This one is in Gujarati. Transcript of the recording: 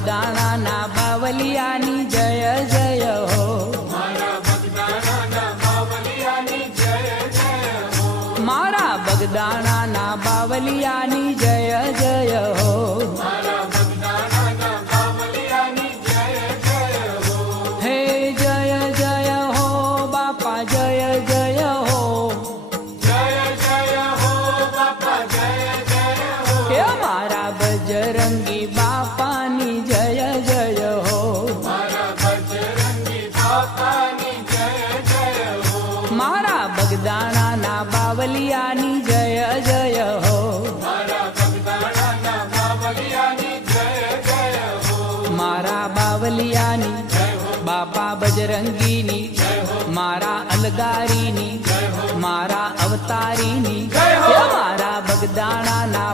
બગદાણાના બાવલિયાની જય જય હો, મારા બગદાણાના બાવલિયાની જય જય હો, મારા બગદાણાના બાવલિયાની જય જય હો, મારા બગદાણાના બાવલિયાની જય જય હો, હે જય જય હો બાપા જય જય હો, જય જય હો બાપા જય જય હો, હે મારા બજરંગી બાપાની જય જય હો, મારા બજરંગી બાપાની જય જય હો, મારા બગદાણાના બાવલિયાની જય જય હો, મારા બગદાણાના બાવલિયાની જય જય હો, મારા બાવલિયાની બાપા બજરંગીની મારા અલગારીની મારા અવતારીની હે મારા બગદાણાના